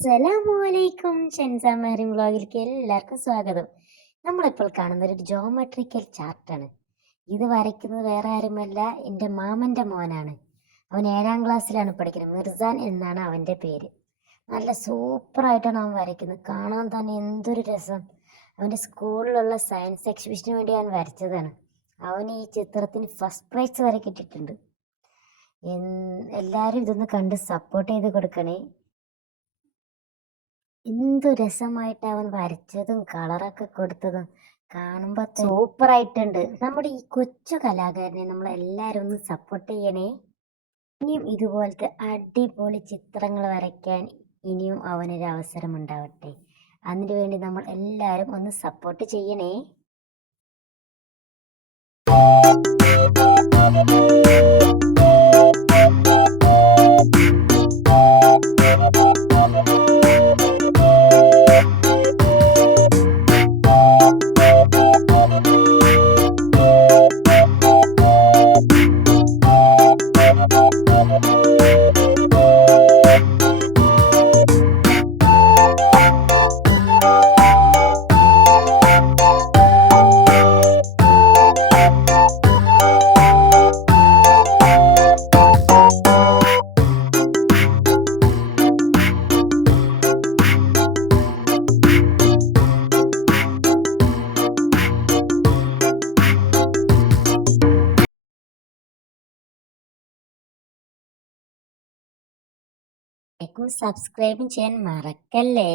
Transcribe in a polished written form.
അസ്സലാമലൈക്കും. ഷെൻസ മെഹറിൻ വ്ളോഗിലേക്ക് എല്ലാവർക്കും സ്വാഗതം. നമ്മളിപ്പോൾ കാണുന്ന ഒരു ജോമെട്രിക്കൽ ചാർട്ടാണ്. ഇത് വരയ്ക്കുന്നത് വേറെ ആരുമല്ല, എൻ്റെ മാമൻ്റെ മോനാണ്. അവൻ 7ാം ക്ലാസ്സിലാണ് പഠിക്കുന്നത്. മിർസാൻ എന്നാണ് അവൻ്റെ പേര്. നല്ല സൂപ്പറായിട്ടാണ് അവൻ വരയ്ക്കുന്നത്. കാണാൻ തന്നെ എന്തൊരു രസം. അവൻ്റെ സ്കൂളിലുള്ള സയൻസ് എക്സിബിഷന് വേണ്ടി അവൻ വരച്ചതാണ്. അവന് ഈ ചിത്രത്തിന് ഫസ്റ്റ് പ്രൈസ് വരെ കിട്ടിയിട്ടുണ്ട്. എല്ലാവരും ഇതൊന്ന് കണ്ട് സപ്പോർട്ട് ചെയ്ത് കൊടുക്കണേ. എന്തു രസമായിട്ട് അവൻ വരച്ചതും കളറൊക്കെ കൊടുത്തതും കാണുമ്പോൾ സൂപ്പറായിട്ടുണ്ട്. നമ്മുടെ ഈ കൊച്ചു കലാകാരനെ നമ്മൾ എല്ലാവരും ഒന്ന് സപ്പോർട്ട് ചെയ്യണേ. ഇനിയും ഇതുപോലത്തെ അടിപൊളി ചിത്രങ്ങൾ വരയ്ക്കാൻ ഇനിയും അവനൊരു അവസരം ഉണ്ടാവട്ടെ. അതിനുവേണ്ടി നമ്മൾ എല്ലാവരും ഒന്ന് സപ്പോർട്ട് ചെയ്യണേ. സബ്സ്ക്രൈബും ചെയ്യാൻ മറക്കല്ലേ.